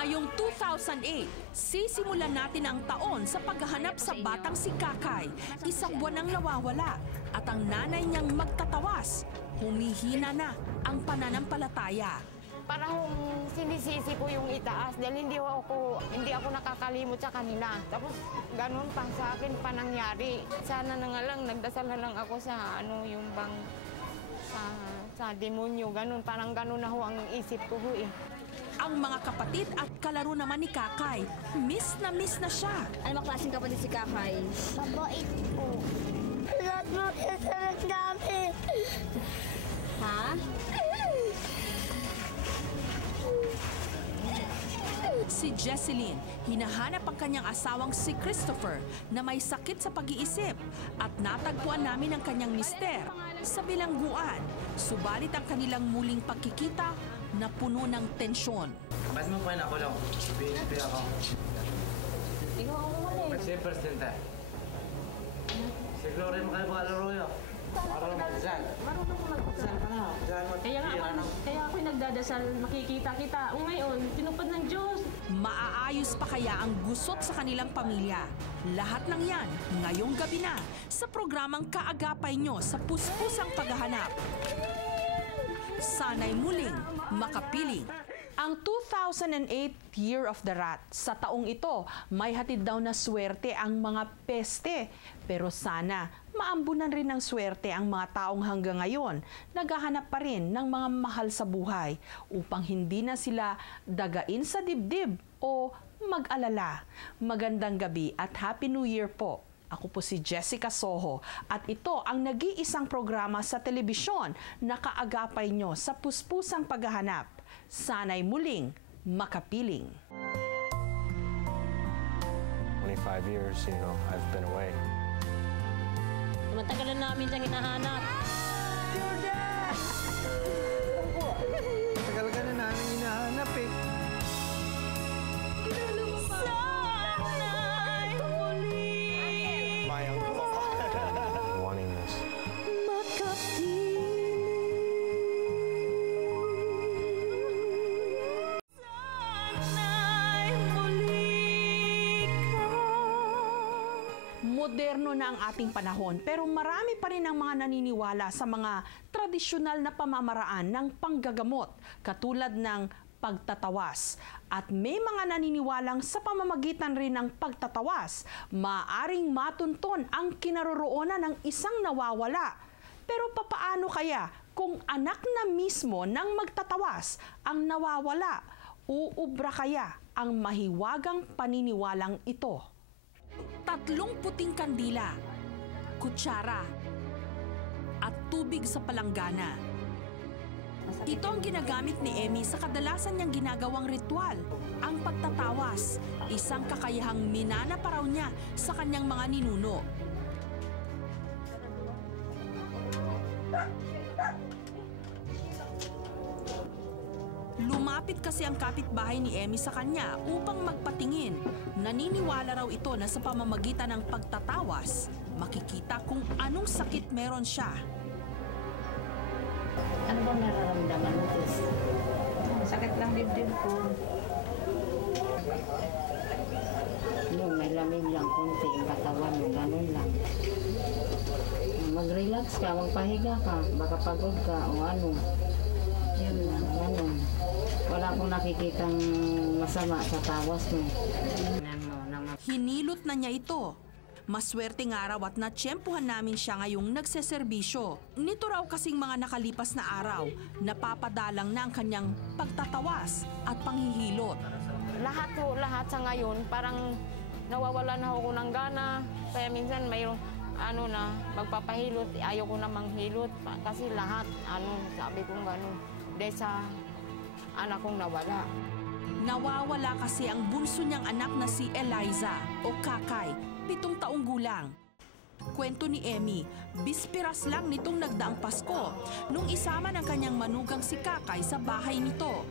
Ngayong 2008, sisimulan natin ang taon sa paghahanap sa batang si Kakay. Isang buwan nang nawawala at ang nanay niyang magtatawas. Humihina na ang pananampalataya. Parang sinisisi ko yung itaas dahil hindi ako nakakalimot sa kanila. Tapos ganun pa sa akin pa nangyari. Sana na nga lang, nagdasal na lang ako sa yung bang sa demonyo. Ganun, parang ganun na ho ang isip ko ho eh. Ang mga kapatid at kalaro naman ni Kakay, miss na siya. Ano ba klaseng kapatid si Kakay? Mabait po. Lahat mo isa namin. Ha? Si Jesseline, hinahanap ang kanyang asawang si Christopher na may sakit sa pag-iisip at natagpuan namin ang kanyang mister sa bilangguan. Subalit ang kanilang muling pagkikita na puno ng tensyon. Ba't mo pa ako lang? Pinipili ako. Ikaw ako ulit. Magsipresidente. Si Gloria mo kayo makalaro yun. Marunong magdasal. Marunong ko magdasal. Kaya ako'y nagdadasal, makikita kita. O ngayon, tinupad ng Diyos. Maaayos pa kaya ang gusot sa kanilang pamilya? Lahat ng yan ngayong gabi na sa programang Kaagapay Nyo sa Puspusang Paghahanap. Sana'y muling makapiling. Ang 2008 Year of the Rat. Sa taong ito, may hatid daw na swerte ang mga peste. Pero sana, maambunan rin ng swerte ang mga taong hanggang ngayon naghahanap pa rin ng mga mahal sa buhay upang hindi na sila dagain sa dibdib o mag-alala. Magandang gabi at Happy New Year po. Ako po si Jessica Soho at ito ang nag-iisang programa sa telebisyon na kaagapay nyo sa Puspusang Paghahanap. Sana'y muling makapiling. 25 years, I've been away. Matagal na namin siyang hinahanap. Matagal ka na namin hinahanap eh. Wanting this. Moderno na ang ating panahon pero marami pa rin ang mga naniniwala sa mga tradisyonal na pamamaraan ng panggagamot katulad ng pagtatawas. At may mga naniniwalang sa pamamagitan rin ng pagtatawas, maaring matunton ang kinaroroonan ng isang nawawala. Pero papaano kaya kung anak na mismo ng magtatawas ang nawawala? Uubra kaya ang mahiwagang paniniwalang ito? 3 puting kandila, kutsara, at tubig sa palanggana. Ito ang ginagamit ni Emmy sa kadalasan niyang ginagawang ritual, ang pagtatawas, isang kakayahang minana pa raw niya sa kanyang mga ninuno. Lumapit kasi ang kapitbahay ni Emmy sa kanya upang magpatingin. Naniniwala raw ito na sa pamamagitan ng pagtatawas, makikita kung anong sakit meron siya. Ano bang nararamdaman mo, Tis? Sakit lang dibdib ko. May lamig lang konti, yung katawan mo, ganun lang. Mag-relax ka, magpahiga ka, baka pagod ka o ano. Yun lang, ganun. Wala akong nakikitang masama sa tawas mo. Hinilot na niya ito. Maswerteng araw at natsyempuhan namin siya ngayong nagseserbisyo. Nito raw kasing mga nakalipas na araw, napapadalang na ang kanyang pagtatawas at panghihilot. Lahat sa ngayon, parang nawawala na ako ng gana. Kaya minsan mayroong magpapahilot, ayaw ko na manghilot. Kasi lahat, sabi kong gano'n, dahil sa anak kong nawala. Nawawala kasi ang bunso niyang anak na si Eliza o Kakay, 7 taong gulang. Kwento ni Emmy, bispiras lang nitong nagdaang Pasko nung isama ng kanyang manugang si Kakay sa bahay nito.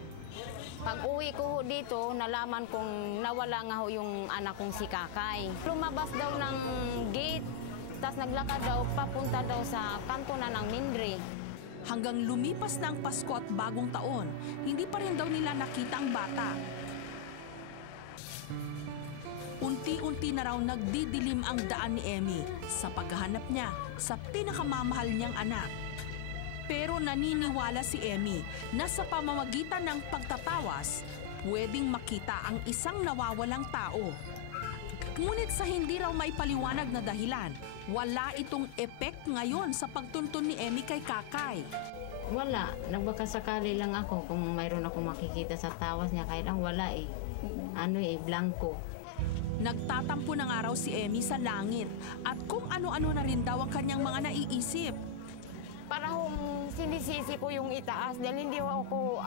Pag uwi ko dito, nalaman kong nawala nga yung anak kong si Kakay. Lumabas daw ng gate, tapos naglakad daw, papunta daw sa kanto na ng Mindre. Hanggang lumipas na ang Pasko at Bagong Taon, hindi pa rin daw nila nakita ang bata. Unti-unti na raw nagdidilim ang daan ni Emmy sa paghahanap niya sa pinakamamahal niyang anak. Pero naniniwala si Emmy na sa pamamagitan ng pagtatawas, pwedeng makita ang isang nawawalang tao. Ngunit sa hindi raw may paliwanag na dahilan, wala itong effect ngayon sa pagtuntun ni Emmy kay Kakay. Wala. Nagbakasakali lang ako kung mayroon akong makikita sa tawas niya. Kaya lang wala eh. Blanco. Nagtatampo ng araw si Emmy sa langit at kung ano-ano na rin daw ang kanyang mga naiisip. Parang sinisisi ko yung itaas dahil hindi ako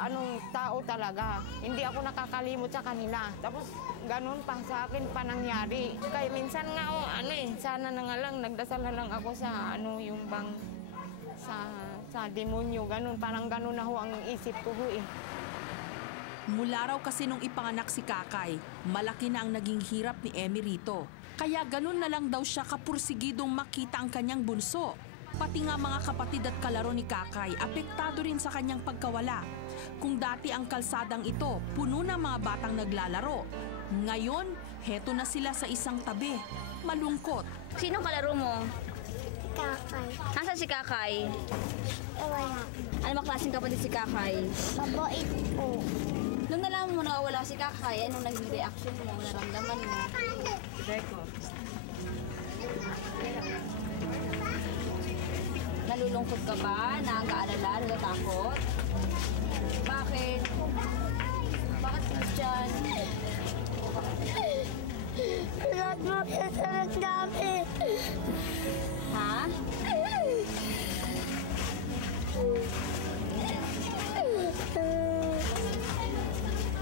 tao talaga. Hindi ako nakakalimot sa kanila. Tapos ganun pa sa akin pa nangyari. Kaya minsan nga sana na nga lang nagdasal na lang ako sa yung bang sa demonyo. Ganun, parang ganun na ho ang isip ko eh. Mula raw kasi nung ipanganak si Kakay, malaki na ang naging hirap ni Emmy rito. Kaya ganun na lang daw siya kapursigidong makita ang kanyang bunso. Pati nga mga kapatid at kalaro ni Kakay, apektado rin sa kanyang pagkawala. Kung dati ang kalsadang ito, puno ng mga batang naglalaro. Ngayon, heto na sila sa isang tabi. Malungkot. Sinong kalaro mo? Kakay. Nasaan si Kakay? Wala. Ano ba klaseng kapatid si Kakay? Mabait po. Nung nalaman mo nawawala si Kakay, anong naging reaction mo, naramdaman mo? Nalulungkot ka ba? Nakaka-alala? Natatakot? Bakit? Bakit Christian? Lahat mo sa nagdami. Ha?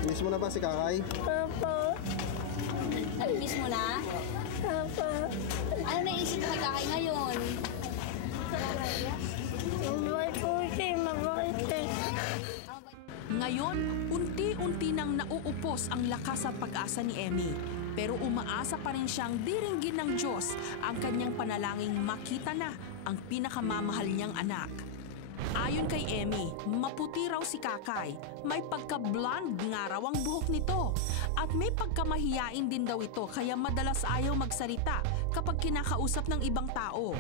Miss mo na ba si Kakay? Opo. Nag-miss mo na? Opo. Ano naisip mo kay Kakay ngayon? Mabait po siya. Mabait siya. Ngayon, unti-unti nang nauupos ang lakas at pag-asa ni Emmy. Pero umaasa pa rin siyang diringgin ng Diyos ang kanyang panalangin makita na ang pinakamamahal niyang anak. Ayon kay Emmy, maputi raw si Kakay. May pagka-blonde nga raw ang buhok nito. At may pagkamahiyain din daw ito kaya madalas ayaw magsalita kapag kinakausap ng ibang tao.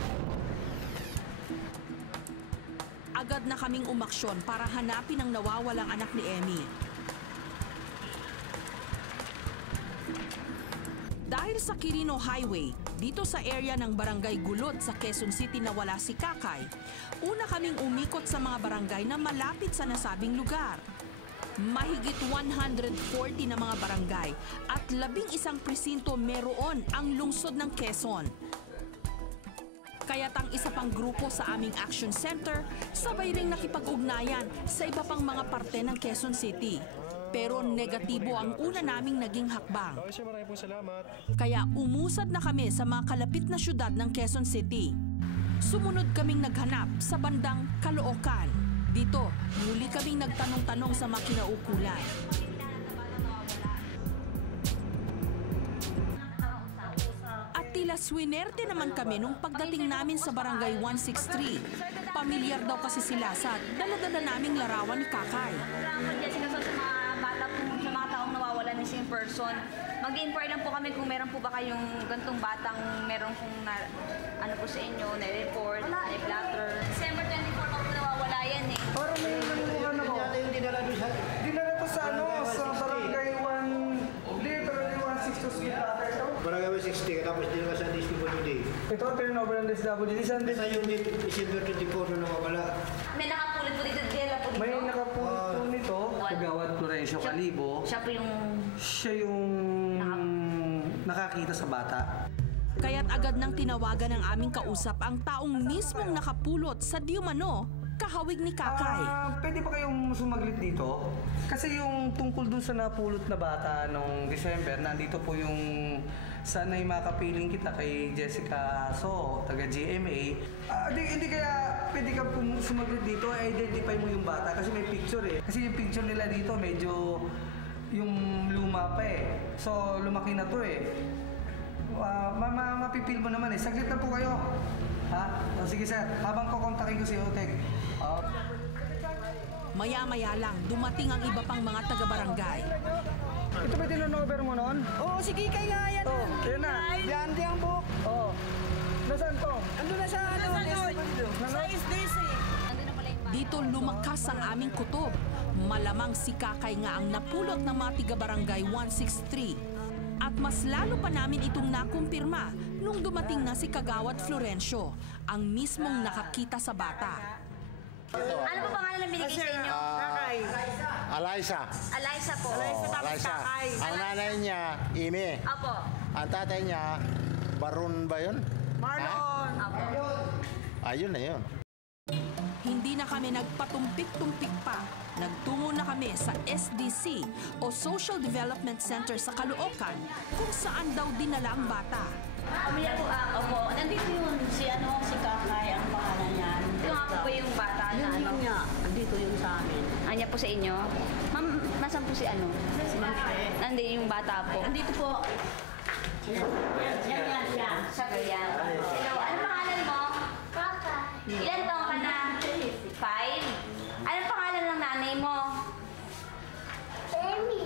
Agad na kaming umaksyon para hanapin ang nawawalang anak ni Emmy. Dahil sa Quirino Highway, dito sa area ng Barangay Gulod sa Quezon City na wala si Kakay, una kaming umikot sa mga barangay na malapit sa nasabing lugar. Mahigit 140 na mga barangay at 11 presinto meron ang lungsod ng Quezon. Kaya't ang isa pang grupo sa aming action center, sabay ring nakipag-ugnayan sa iba pang mga parte ng Quezon City. Pero negatibo ang una naming naging hakbang. Maraming salamat. Kaya umusad na kami sa mga kalapit na syudad ng Quezon City. Sumunod kaming naghanap sa bandang Caloocan. Dito, muli kaming nagtanong-tanong sa mga kinaukulan. At tila swinerte naman kami nung pagdating namin sa Barangay 163. Pamilyar daw kasi sila sa dala-dala naming larawan ni Kakay. Salamat, Jessica, sa mga taong nawawalan missing person. Mag-inquire lang po kami kung meron po ba kayong gantong batang meron pong ano po sa inyo, na-report, na-blatter. December 24 pa po nawawala yan eh. Parang may nanguhan ako. Dinala to sa Barangay 162. Barangay 160, tapos dinala sa DSWD. Ito, turnover ng DSWD. Sa yung December 24 na nawawala. May nakapulit po dito, dila po dito. May nakapunto nito. Kagawad Florencio Calibo. Siya Siya yung nakakita sa bata. Kaya't agad nang tinawagan ng aming kausap ang taong mismong nakapulot sa diumano kahawig ni Kakay. Pwede ba kayong sumaglit dito? Kasi yung tungkol dun sa napulot na bata nung December, nandito po yung sana'y makapiling kita kay Jessica So, taga GMA. Hindi kaya pwede ka sumaglit dito, identify mo yung bata kasi may picture eh. Kasi yung picture nila dito medyo yung luma pa eh. So, lumaki na to eh. Mapipil mo naman eh. Saglit na po kayo. Ha? O, sige sir, habang kukontakin ko si Oteg. Maya-maya lang, dumating ang iba pang mga taga-barangay. Ito ba tinonover mo nun? Oo, si Kikay nga yan. Oh, yan na. Yan, di ang buhok. Oo. Nasaan to? Ando na sa ano? Sa SDC. Dito lumakas ang aming kutob. Malamang si Kakay nga ang napulot ng mga tiga-barangay 163. At mas lalo pa namin itong nakumpirma nung dumating na si Kagawad Florencio, ang mismong nakakita sa bata. Ano po pangalan na binigay sa inyo? Kakay. Eliza. Eliza po. Eliza. Ang nanay niya, Ime. Apo. Ang tatay niya, Baron ba yun? Marlon. Apo. Ayun na yun. Hindi na kami nagpatumpik-tumpik pa. Nagtungo na kami sa SDC o Social Development Center sa Caloocan kung saan daw dinala ang bata. Umiyak po, opo. Nandito yun, si Kakay, ang pangalan niya. Yung ako po yung bata na ano. Niya, andito yun sa amin. Anya po sa inyo? Ma'am, nasan po si ano? Nandito yung bata po. Nandito po. Yan siya. Siya po yan. Hello, ano pangalan mo? Kaka. Ilan taong ka na? 5? Anong pangalan ng nanay mo? Amy.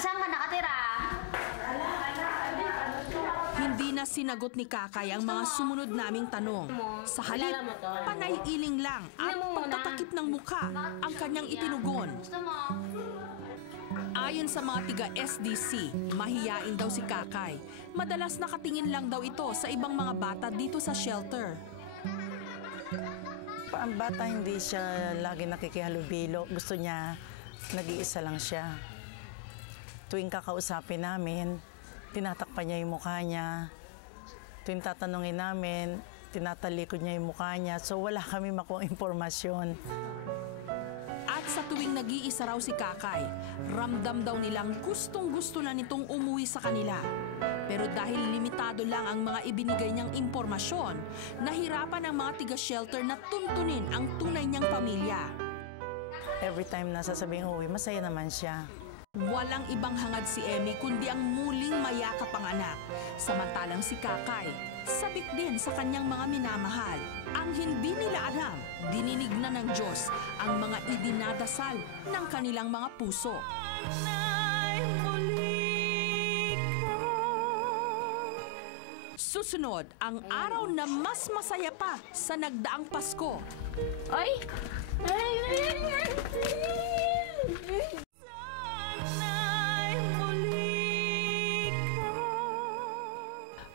Saan ka nakatira? Hindi na sinagot ni Kakay ang mga sumunod naming tanong. Sa halip, panay-iling lang at pagtatakip ng mukha ang kanyang itinugon. Gusto mo? Ayon sa mga tiga-SDC, mahiyain daw si Kakay. Madalas nakatingin lang daw ito sa ibang mga bata dito sa shelter. Ang bata hindi siya lagi nakikihalubilo. Gusto niya, nag-iisa lang siya. Tuwing kakausapin namin, tinatakpan niya yung mukha niya. Tuwing tatanungin namin, tinatalikod niya yung mukha niya. So wala kami makuha impormasyon. At sa tuwing nag-iisa raw si Kakay, ramdam daw nilang gustong-gusto na nitong umuwi sa kanila. Pero dahil limitado lang ang mga ibinigay niyang impormasyon, nahirapan ang mga tiga-shelter na tuntunin ang tunay niyang pamilya. Every time na sasabing uwi, masaya naman siya. Walang ibang hangad si Emmy kundi ang muling mayakap ang anak. Samantalang si Kakay, sabik din sa kanyang mga minamahal. Ang hindi nila alam, dininig na ng Diyos ang mga idinadasal ng kanilang mga puso. Susunod ang araw na mas masaya pa sa nagdaang Pasko. Ay!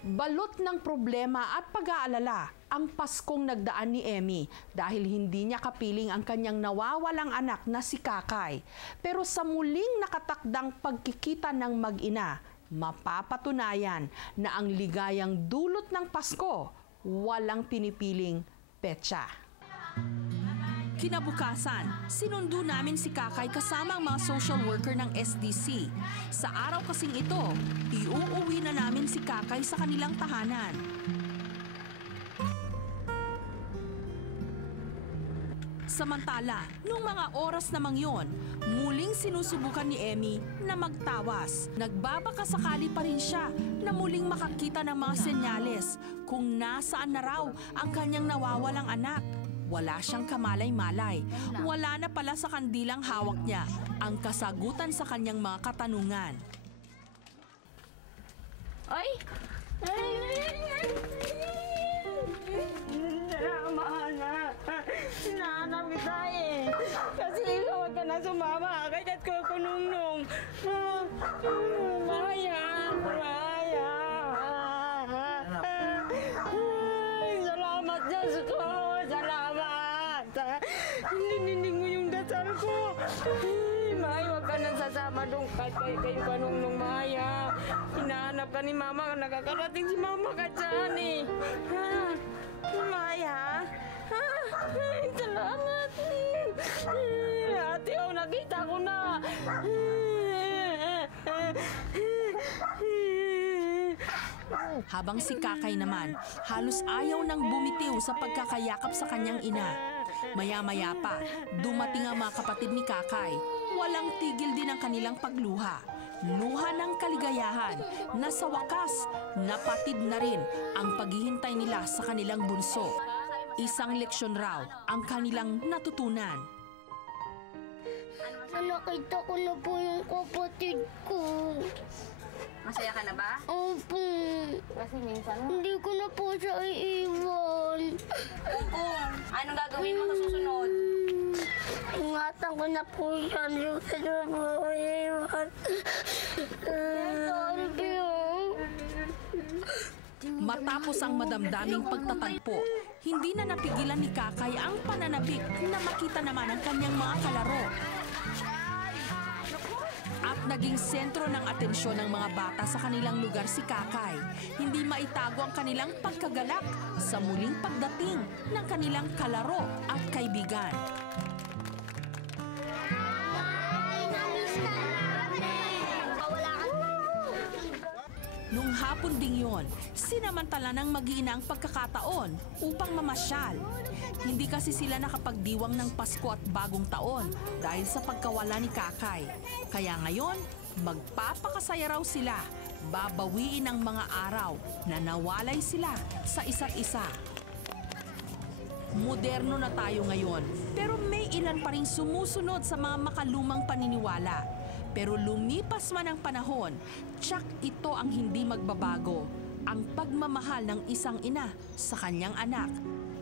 Balot ng problema at pag-aalala ang Paskong nagdaan ni Emmy dahil hindi niya kapiling ang kanyang nawawalang anak na si Kakay. Pero sa muling nakatakdang pagkikita ng mag-ina, mapapatunayan na ang ligayang dulot ng Pasko walang pinipiling petsa. Kinabukasan, sinundo namin si Kakay kasama ang mga social worker ng SDC. Sa araw kasing ito, iuuwi na namin si Kakay sa kanilang tahanan. Samantala, nung mga oras namang yon, muling sinusubukan ni Emmy na magtawas. Nagbabaka sakali pa rin siya na muling makakita ng mga senyales kung nasaan na raw ang kanyang nawawalang anak. Wala siyang kamalay-malay. Wala na pala sa kandilang hawak niya ang kasagutan sa kanyang mga katanungan. Ay! Hinahanap kita eh. Kasi ikaw wag ka na sumama. Kaya ko kunungnong. Maya. Salamat Diyos ko. Salamat. Nininig mo yung dasal ko. Maya, wag ka nang sasama doon. Kayo kanungnong Maya. Hinahanap ka ni Mama. Nakakarating si Mama ka dyan eh. Maya. Salamat. Ate, oh, nakita ko na. Habang si Kakay naman, halos ayaw nang bumitiw sa pagkakayakap sa kanyang ina. Maya-maya pa, dumating ang mga kapatid ni Kakay. Walang tigil din ang kanilang pagluha. Luha ng kaligayahan na sa wakas, napatid na rin ang paghihintay nila sa kanilang bunso. Isang leksyon raw ang kanilang natutunan. Ano nakita ko na po yung kapatid ko. Masaya ka na ba? Opo. Kasi minsan, Hindi ko na po siya iiwan. Oo. Anong gagawin mo sa susunod? Ingatan ko na po siya. Hindi ko na po iiwan. Thank you. Matapos ang madamdaming pagtatagpo, hindi na napigilan ni Kakay ang pananabik na makita naman ang kanyang mga kalaro. At naging sentro ng atensyon ng mga bata sa kanilang lugar si Kakay. Hindi maitago ang kanilang pagkagalak sa muling pagdating ng kanilang kalaro at kaibigan. Nung hapon ding yon, sinamantala ng mag-iina ang pagkakataon upang mamasyal. Hindi kasi sila nakapagdiwang ng Pasko at Bagong Taon dahil sa pagkawala ni Kakay. Kaya ngayon, magpapakasaya raw sila. Babawiin ang mga araw na nawalay sila sa isa't isa. Moderno na tayo ngayon, pero may ilan pa rin sumusunod sa mga makalumang paniniwala. Pero lumipas man ang panahon, tsak ito ang hindi magbabago. Ang pagmamahal ng isang ina sa kanyang anak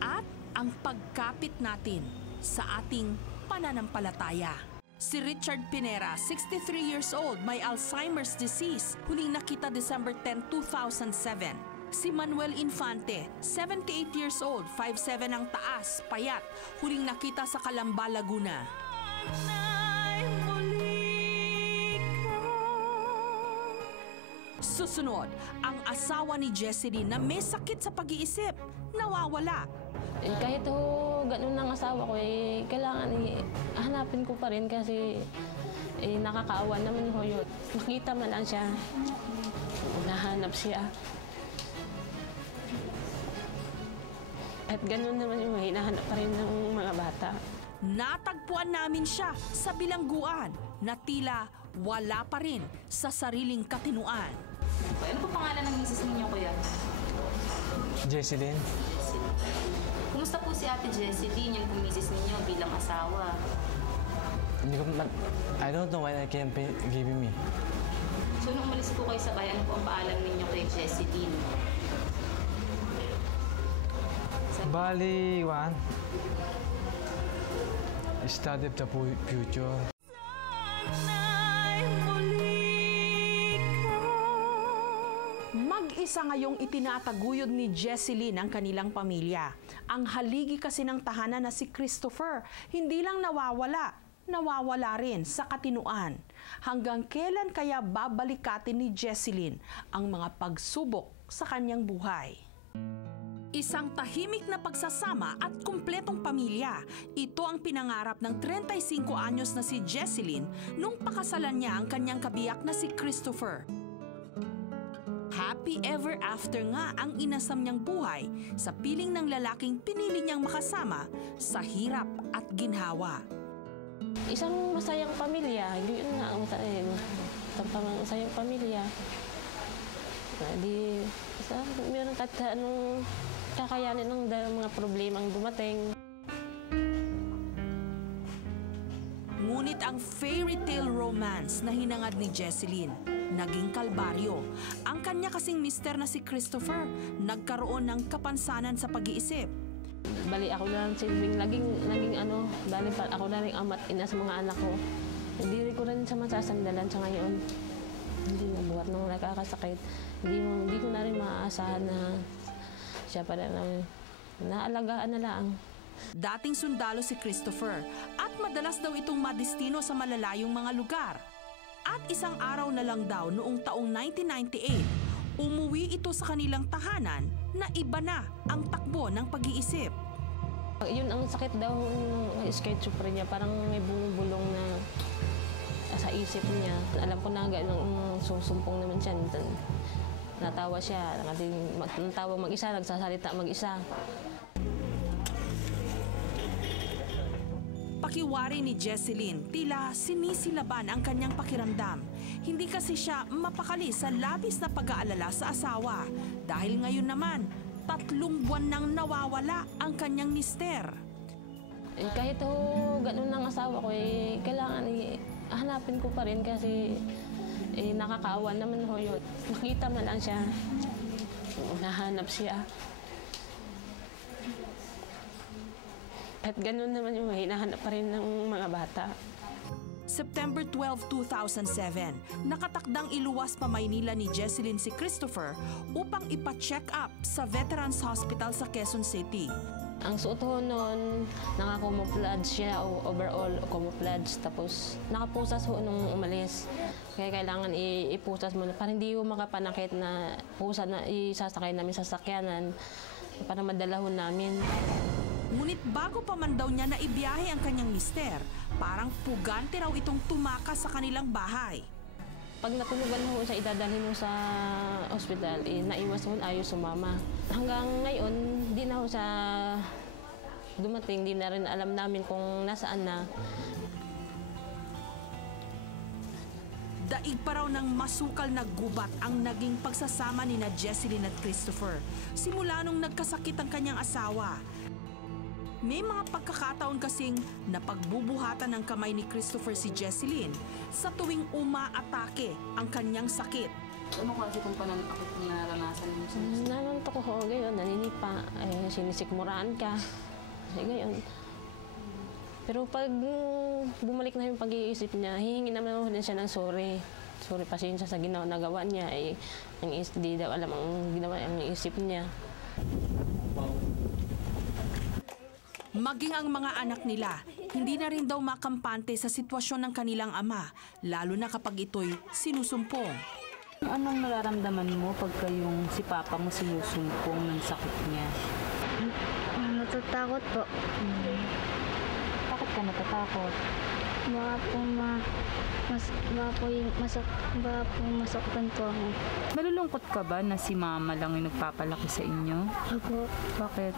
at ang pagkapit natin sa ating pananampalataya. Si Richard Pinera, 63 years old, may Alzheimer's disease, huling nakita December 10, 2007. Si Manuel Infante, 78 years old, 5'7" ang taas, payat, huling nakita sa Calamba, Laguna. Susunod, ang asawa ni Jesseline na may sakit sa pag-iisip, nawawala. Kahit ganun ang asawa ko, kailangan hanapin ko pa rin kasi nakakaawa naman ho yun. Makita man lang siya, nahanap siya. At ganun naman yung hinahanap pa rin ng mga bata. Natagpuan namin siya sa bilangguan na tila wala pa rin sa sariling katinuan. Ano po pangalan ng misis ninyo, kuya? Jesseline. Kumusta po si Ate Jesseline, yung misis ninyo bilang asawa? I don't know why I can't give me. So, nung umalis po kayo sa bahay, ano po ang paalam ninyo kay Jesseline? Bali, Juan. Study the future. Mag-isa ngayong itinataguyod ni Jesseline ang kanilang pamilya. Ang haligi kasi ng tahanan na si Christopher, hindi lang nawawala rin sa katinuan. Hanggang kailan kaya babalikatin ni Jesseline ang mga pagsubok sa kanyang buhay? Isang tahimik na pagsasama at kumpletong pamilya. Ito ang pinangarap ng 35 anyos na si Jesseline nung pakasalan niya ang kanyang kabiyak na si Christopher. Happy ever after nga ang inasam niyang buhay sa piling ng lalaking pinili niyang makasama sa hirap at ginhawa. Isang masayang pamilya, hindi yun nga ang masayang pamilya. Meron anong kakayanin ng mga problemang dumating. Ngunit ang fairy tale romance na hinangad ni Jesseline, naging kalbaryo. Ang kanya kasing mister na si Christopher, nagkaroon ng kapansanan sa pag-iisip. Bali ako na silbing naging bali ako na rin ama't ina sa mga anak ko. Hindi ko rin sa masasandalan sa ngayon. Hindi na buhat nung nakakasakit. Hindi ko na rin maaasahan na siya pa rin naalagaan na lang. Dating sundalo si Christopher at madalas daw itong madestino sa malalayong mga lugar. At isang araw na lang daw noong taong 1998, umuwi ito sa kanilang tahanan na iba na ang takbo ng pag-iisip. Yun ang sakit daw ng schizophrenia, niya, parang may bumubulong na sa isip niya. Alam ko na ganun susumpong naman siya. Natawa siya, natawa mag-isa, nagsasalita mag-isa. Pakiwari ni Jesseline, tila sinisilaban ang kanyang pakiramdam. Hindi kasi siya mapakali sa labis na pag-aalala sa asawa. Dahil ngayon naman, 3 buwan nang nawawala ang kanyang mister. Kahit ganun ang asawa ko, kailangan hanapin ko pa rin kasi nakakaawa naman ho yun. Nakita man lang siya, nahanap siya. At gano'n naman yung hinahanap pa rin ng mga bata. September 12, 2007, nakatakdang iluwas pa Maynila ni Jesselyn si Christopher upang ipa-check up sa Veterans Hospital sa Quezon City. Ang suot ho noon, naka-camouflage siya, overall camouflage, tapos nakapusas ho nung umalis. Kaya kailangan ipusas mo para hindi ho makapanakit na pusa na isasakay namin sa sakyanan para madala ho namin. Ngunit bago pa man daw niya na ibiyahe ang kanyang mister, parang pugante raw itong tumakas sa kanilang bahay. Pag natulugan ho siya, idadalhin mo sa ospital, naiwas ho, ayaw sumama. Hanggang ngayon, di na ho siya dumating, di na rin alam namin kung nasaan na. Daig pa raw ng masukal na gubat ang naging pagsasama ni na Jesselyn at Christopher simula nung nagkasakit ang kanyang asawa. May mga pagkakataon kasing napagbubuhatan ng kamay ni Christopher si Jesselyn sa tuwing umaatake ang kanyang sakit. Ano kasi kung pananakot na naranasan mo sa Nanantok ko, gayon, naninipa, sinisikmuraan ka, gayon. Pero pag bumalik na yung pag-iisip niya, hihingi naman ako din siya ng sorry. Sorry, pasensya sa nagawa niya, di daw alam ang ginawa ang isip niya. Maging ang mga anak nila, hindi na rin daw makampante sa sitwasyon ng kanilang ama, lalo na kapag ito'y sinusumpong. Anong nararamdaman mo pagka yung si Papa mo sinusumpong ng sakit niya? Natatakot po. Bakit ka natatakot? Baka po masaktan po ako. Nalulungkot ka ba na si Mama lang yung nagpapalaki sa inyo? Ako, Bakit?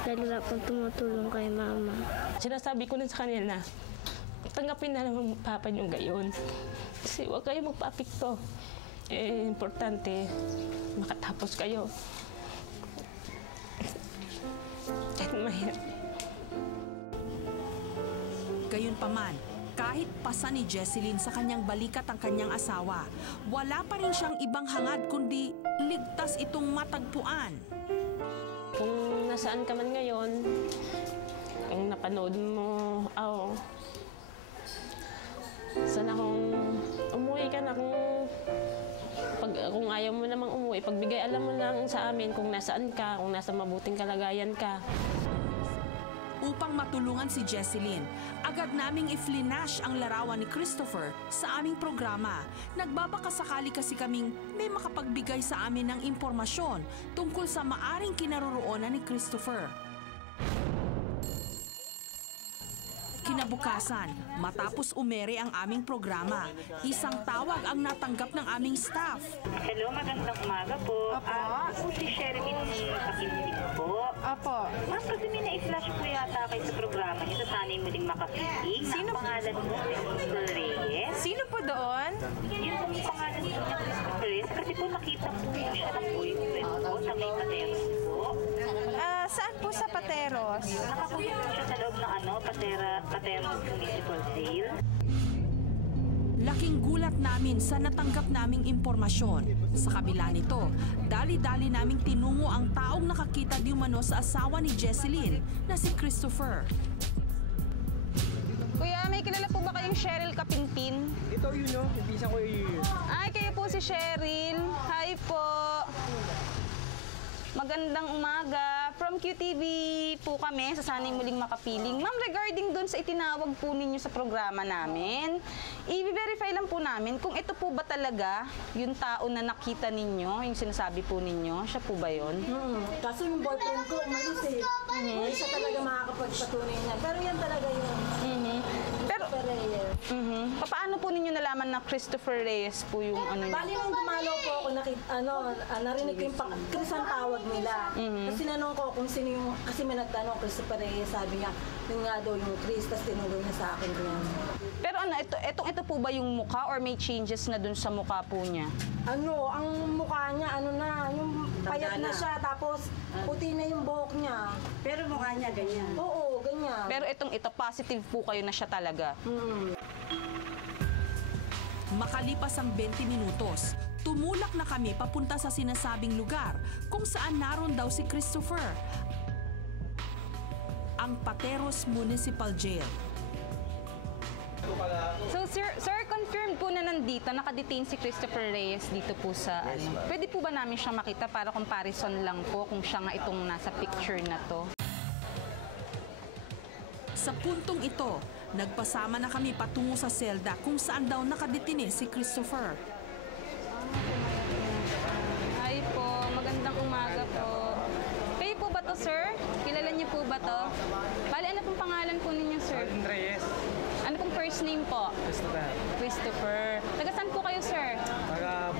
dahil wala pong tumutulong kay Mama. Sinasabi ko na sa kanila na tanggapin na lang ng Papa niyong gayon. Kasi huwag kayo magpapikto. Importante, makatapos kayo. Kahit mahirap. Gayunpaman, kahit pasa ni Jesselyn sa kanyang balikat ang kanyang asawa, wala pa rin siyang ibang hangad kundi ligtas itong matagpuan. Kung nasaan ka man ngayon, kung napanood mo, sana kung umuwi ka na, kung ayaw mo namang umuwi, pagbigay alam mo lang sa amin kung nasaan ka, kung nasa mabuting kalagayan ka. Upang matulungan si Jesselyn, agad naming i-flinash ang larawan ni Christopher sa aming programa. Nagbabakasakali kasi kaming may makapagbigay sa amin ng impormasyon tungkol sa maaring kinaroroonan ni Christopher. Kinabukasan, matapos umere ang aming programa, isang tawag ang natanggap ng aming staff. Hello, magandang umaga po. Ako si Sherwin Kakindig po. Apo. Ma'am, kasi may na-flash po yata kayo sa programa niyo sa Sanay Muling Makapiling. Sino pangalan mo? Christopher Reyes. Sino po doon? Yung pong pangalan niya Christopher Reyes. Kasi po nakita po siya ng boyfriend po sa may Pateros po. Saan po sa Pateros? Nakapunta po siya sa loob ng Pateros Municipal Jail. Laking gulat namin sa natanggap naming impormasyon. Sa kabila nito, dali-dali naming tinungo ang taong nakakita di umano sa asawa ni Jesselyn na si Christopher. Kuya, may kilala po ba kayong Cheryl Kapinpin? Ito yun, no? Umpisa ko yun. Ay, kayo po si Cheryl. Hi po. Magandang umaga. From QTV po kami sa Sanay Muling Makapiling. Ma'am, regarding dun sa itinawag po ninyo sa programa namin, i-verify lang po namin kung ito po ba talaga yung tao na nakita ninyo, yung sinasabi po ninyo. Siya po ba yun? Kaso yung boyfriend ko umalis eh. Hindi siya talaga makakapagpatunay niya. Pero yan talaga yun. Pero, paano po ninyo nalaman na Christopher Reyes po yung ano niya? Bali nung dumalaw po ako, narinig ko yung Chris ang tawag nila. Kasi tinanong ko kung sino yung, kasi may nagtanong Christopher Reyes, sabi niya, yung nga daw yung Chris, tapos tinulong niya sa akin yan. Pero ano, ito po ba yung mukha or may changes na dun sa mukha po niya? Ang mukha niya, yung payat na siya, tapos puti na yung buhok niya. Pero mukha niya ganyan. Oo, ganyan. Pero ito positive po kayo na siya talaga. Makalipas ang 20 minutos, tumulak na kami papunta sa sinasabing lugar kung saan naroon daw si Christopher, ang Pateros Municipal Jail. So sir, confirmed po na nandito, nakadetain si Christopher Reyes dito po sa Pwede po ba namin siya makita para comparison lang po kung siya nga itong nasa picture na to? Sa puntong ito, nagpasama na kami patungo sa selda kung saan daw nakadetine si Christopher. Hi po, magandang umaga po. Kayo po ba to, sir? Kilala niyo po ba to? Bali, ano pong pangalan po ninyo, sir? Reyes. Ano pong first name po? Christopher. Taga saan po kayo, sir? Taga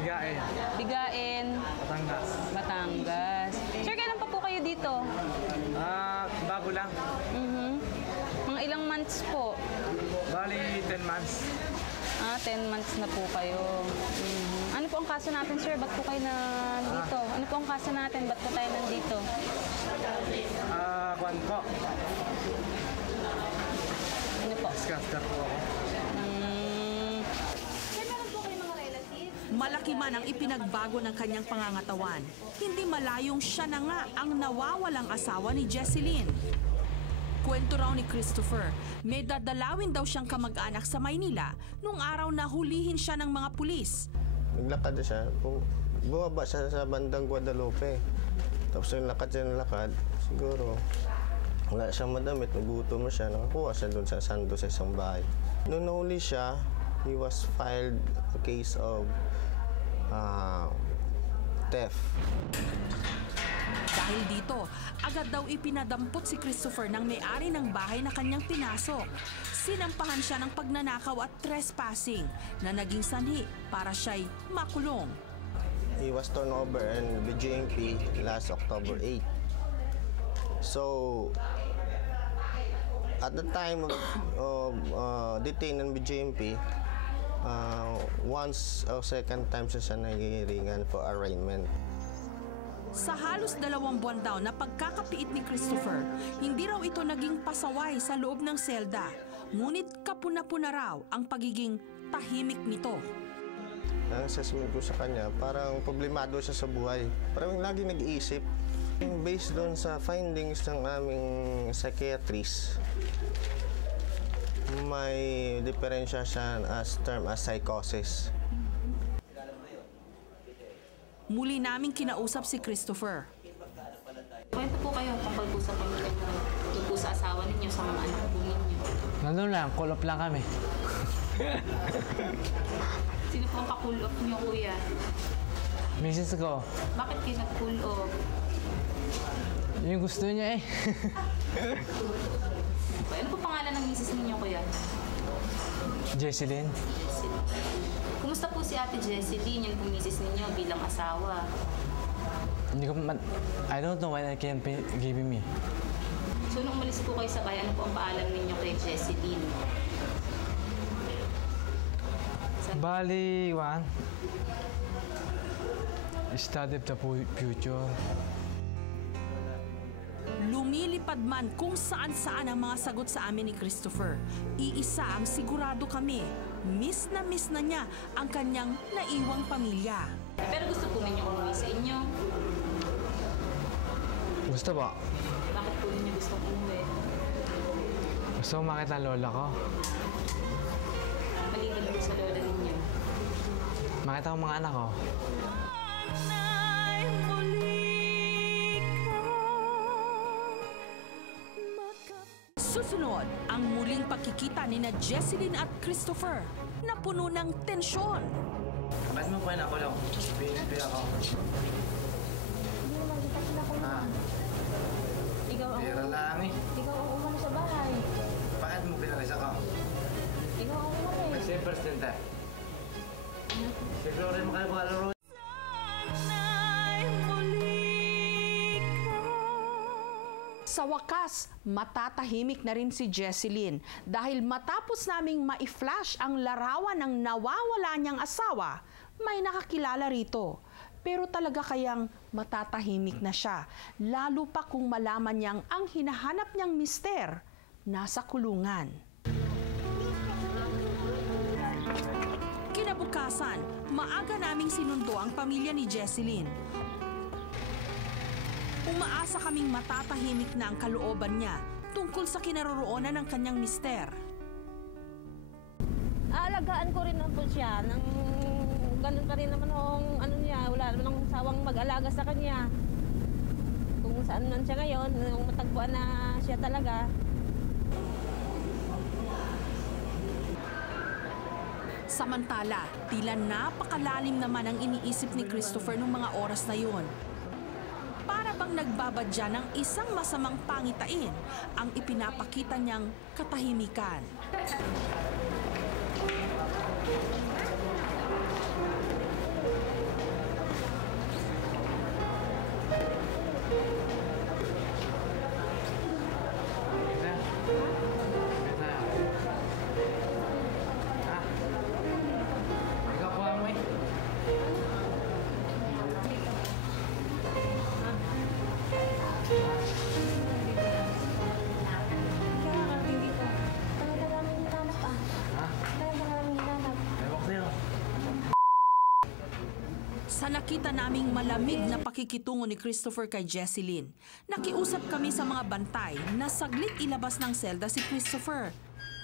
Bigain. Bigain. Batangas. Sir, kailan pa po kayo dito? Bago lang. Mga ilang months po? Bali, 10 months. 10 months na po kayo. Ano po ang kaso natin, sir? Ba't po kayo nandito? Ano po ang kaso natin? Ba't po tayo nandito? Kwan po. Ano po? Discaster po ako. Malaki man ang ipinagbago ng kanyang pangangatawan, hindi malayong siya na nga ang nawawalang asawa ni Jesseline. Kwento raw ni Christopher, may dadalawin daw siyang kamag-anak sa Maynila nung araw na hulihin siya ng mga pulis. Naglakad siya, bumaba siya sa bandang Guadalupe. Tapos yung lakad siya ng lakad, siguro wala siyang madamit, nagutom siya, nakakuha siya doon sa sando sa isang bahay. Nung nahuli siya, he was filed a case of theft. Dahil dito, agad daw ipinadampot si Christopher ng may-ari ng bahay na kanyang pinasok. Sinampahan siya ng pagnanakaw at trespassing na naging sanhi para siya'y makulong. He was turned over in BJMP last October 8. So, at the time of detained in BJMP, once o second time siya nagiringan for arraignment. Sa halos 2 buwan daw na pagkakapiit ni Christopher, hindi raw ito naging pasaway sa loob ng selda. Ngunit kapuna-puna raw ang pagiging tahimik nito. Ang assessment ko sa kanya, parang problemado siya sa buhay. Parang lagi nag-iisip. Based doon sa findings ng aming psychiatrist, may diferensya siya as term as psychosis. Muli naming kinausap si Christopher. Kwento po kayo tungkol po sa pamilya niyo, tungkol po sa asawa ninyo, sa mga anak po ninyo. Nandun lang, call off lang kami. Sino po ang ka-cool off niyo, kuya? Misis ko, Bakit kayo nag-cool off? yung gusto niya eh. Ano po pangalan ng misis ninyo, kuya? Jesseline. Kumusta po si Ate Jesseline, yung misis ninyo bilang asawa? Hindi ko I don't know why I can't give him me. So, nung umalis po kayo sa bahay, ano po ang paalam ninyo kay Jesseline? Bali, Juan. Study the future. Lumilipad man kung saan-saan ang mga sagot sa amin ni Christopher. Iisa ang sigurado kami, miss na niya ang kanyang naiwang pamilya. Pero gusto po ninyo umuwi sa inyo? Gusto ba? Bakit po ninyo gusto umuwi? Gusto ko makita lola ko. Maliban po sa lola ninyo. Makita ko mga anak ko. Susunod, ang muling pagkikita ni na Jesseline at Christopher na puno ng tensyon. Bakit mo pa ako lang? Pinipin ako. Ikaw ang Pera lang eh. Ikaw ang umano sa bahay. Bakit mo pinalis ako? Ikaw ang umano eh. Kasi presidente. Siguro rin mo kayo kalaro. Sa wakas, matatahimik na rin si Jesseline dahil matapos naming ma-flash ang larawan ng nawawala niyang asawa, may nakakilala rito. Pero talaga kayang matatahimik na siya, lalo pa kung malaman niyang ang hinahanap niyang mister nasa kulungan. Kinabukasan, maaga naming sinundo ang pamilya ni Jesseline. Umaasa kaming matatahimik na ang kalooban niya tungkol sa kinaroroonan ng kanyang mister. Aalagaan ko rin naman po siya. Ganun pa rin naman ang ano niya. Wala naman ang sawang mag-alaga sa kanya. Kung saan man siya ngayon, kung matagpuan na siya talaga. Samantala, tila napakalalim naman ang iniisip ni Christopher nung mga oras na yun. Para bang nagbabadya ng isang masamang pangitain ang ipinapakita niyang katahimikan. Sa nakita naming malamig na pakikitungo ni Christopher kay Jesseline, nakiusap kami sa mga bantay na saglit ilabas ng selda si Christopher.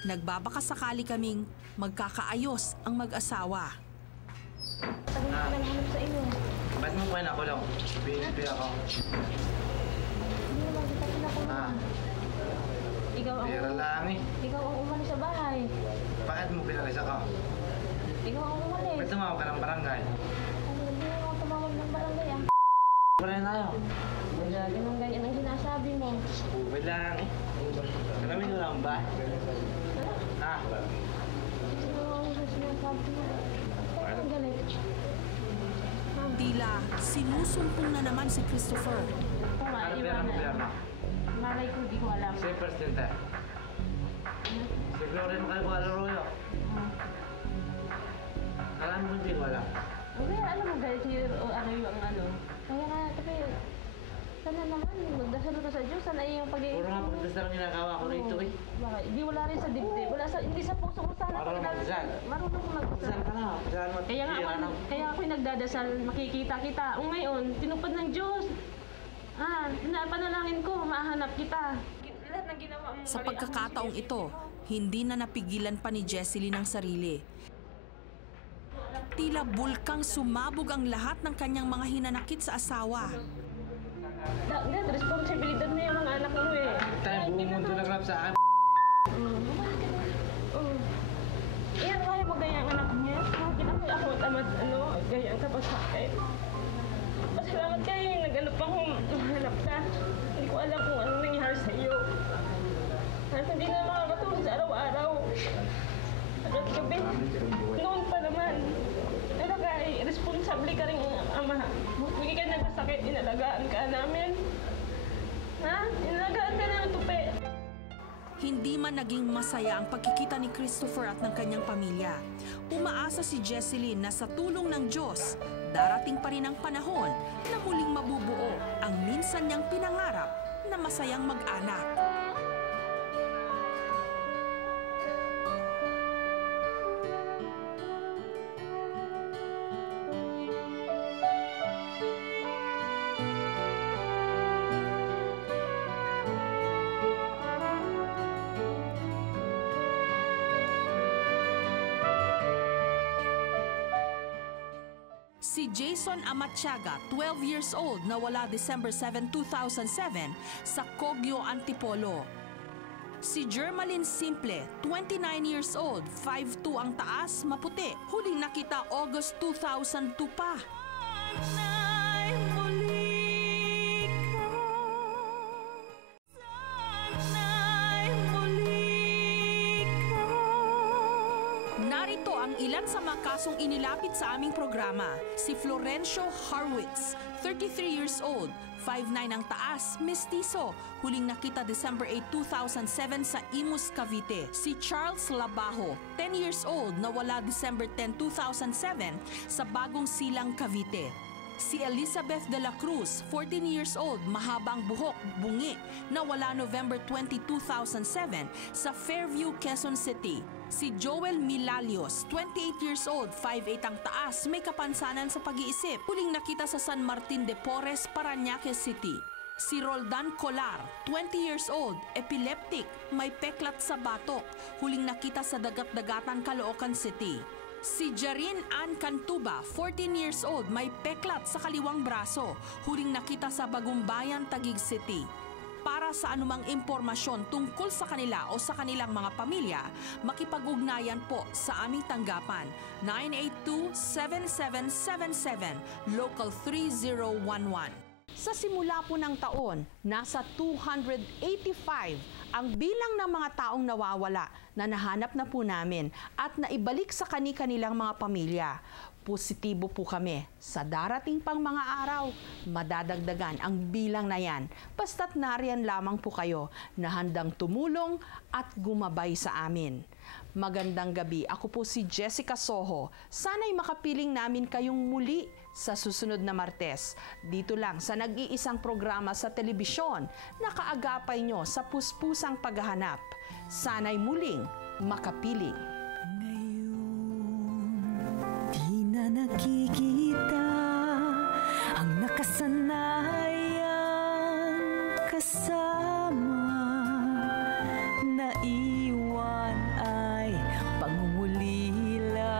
Nagbabaka sakali kaming magkakaayos ang mag-asawa. Sa inyo. Ba't mo pa ako lang? Pinipin ako. Hindi naman kita pinakuha. Pera lang eh. Ikaw ang umalis sa bahay. Bakit mo pinalis ako? Ikaw ang umalis. Ba't tumawag ka ng barangay? Hindi ako tumawag ng barangay ah. Wala na tayo. Wala, ganun ganyan ang sinasabi mo. Wait lang eh. Alam mo lang ba? Ha? Sino ang sinasabi mo? Ang galit. Tila sinusumpong na naman si Christopher. Ano pera mo pera? Malay ko, di ko alam. Si Presidente. Si Florin Calvalo Arroyo. Alam mo hindi ko alam. Hindi, alam mo guys, ano yung ano. Kaya nga, tapi, sana naman, magdasal ka sa Diyos, sana yung pag-iisip. Puro nga pagdasal ang ginagawa ko rito eh. Bakit? Di wala rin sa dibdib, hindi sa puso ko sana. Marunong magdasal. Marunong magdasal. Dasal ka na. Dasal mo. Kaya ako nagdadasal, makikita kita. O ngayon, tinupad ng Diyos. Panalangin ko, mahanap kita. Lahat ng ginawa mo. Sa pagkakataong ito, hindi na napigilan pa ni Jesseline ang sarili. Tila bulkang sumabog ang lahat ng kanyang mga hinanakit sa asawa. Dad, responsibilidad na yung mga anak mo eh. Tayo buong mundo nagrap sa akin. Iyan, kaya mo gaya ang anak niya. Kinakuya ako tamad, gaya ka pa sa akin. Pasalamat kayo yung nag-ano pa kung mahanap ka. Hindi ko alam kung ano nangyari sa iyo. At hindi na makakatulog sa araw-araw. At gabi, noon pa naman. Responsable ka rin ama. Hindi ka nagkasakit, inalagaan ka namin. Ha? Inalagaan ka namin, tupe. Hindi man naging masaya ang pagkikita ni Christopher at ng kanyang pamilya. Umaasa si Jesseline na sa tulong ng Diyos, darating pa rin ang panahon na muling mabubuo ang minsan niyang pinangarap na masayang mag-anak. Si Jason Amatyaga, 12 years old, nawala December 7, 2007 sa Cogyo, Antipolo. Si Jermaline Simple, 29 years old, 5'2" ang taas, maputi. Huling nakita August 2002 pa. Narito ang ilan sa mga kasong inilapit sa aming programa. Si Florencio Harwitz, 33 years old, 5'9" ang taas, mestizo. Huling nakita December 8, 2007 sa Imus, Cavite. Si Charles Labajo, 10 years old, nawala December 10, 2007 sa Bagong Silang, Cavite. Si Elizabeth de la Cruz, 14 years old, mahabang buhok, bungi, nawala November 20, 2007 sa Fairview, Quezon City. Si Joel Milalios, 28 years old, 5'8" ang taas, may kapansanan sa pag-iisip. Huling nakita sa San Martin de Porres, Parañaque City. Si Roldan Colar, 20 years old, epileptic, may peklat sa batok. Huling nakita sa Dagat-Dagatan, Caloocan City. Si Jarin Ann Cantuba, 14 years old, may peklat sa kaliwang braso. Huling nakita sa Bagumbayan, Taguig City. Para sa anumang impormasyon tungkol sa kanila o sa kanilang mga pamilya, makipag-ugnayan po sa aming tanggapan 982-7777, Local 3011. Sa simula po ng taon, nasa 285 ang bilang ng mga taong nawawala na nahanap na po namin at naibalik sa kani-kanilang mga pamilya. Positibo po kami. Sa darating pang mga araw, madadagdagan ang bilang na yan. Basta't nariyan lamang po kayo na handang tumulong at gumabay sa amin. Magandang gabi. Ako po si Jessica Soho. Sana'y makapiling namin kayong muli sa susunod na Martes. Dito lang sa nag-iisang programa sa telebisyon na kaagapay nyo sa puspusang paghahanap. Sana'y muling makapiling. Di na nakikita ang nakasanayang kasama. Naiwan ay pangungulila.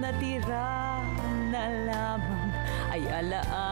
Natira na lamang ay alaala.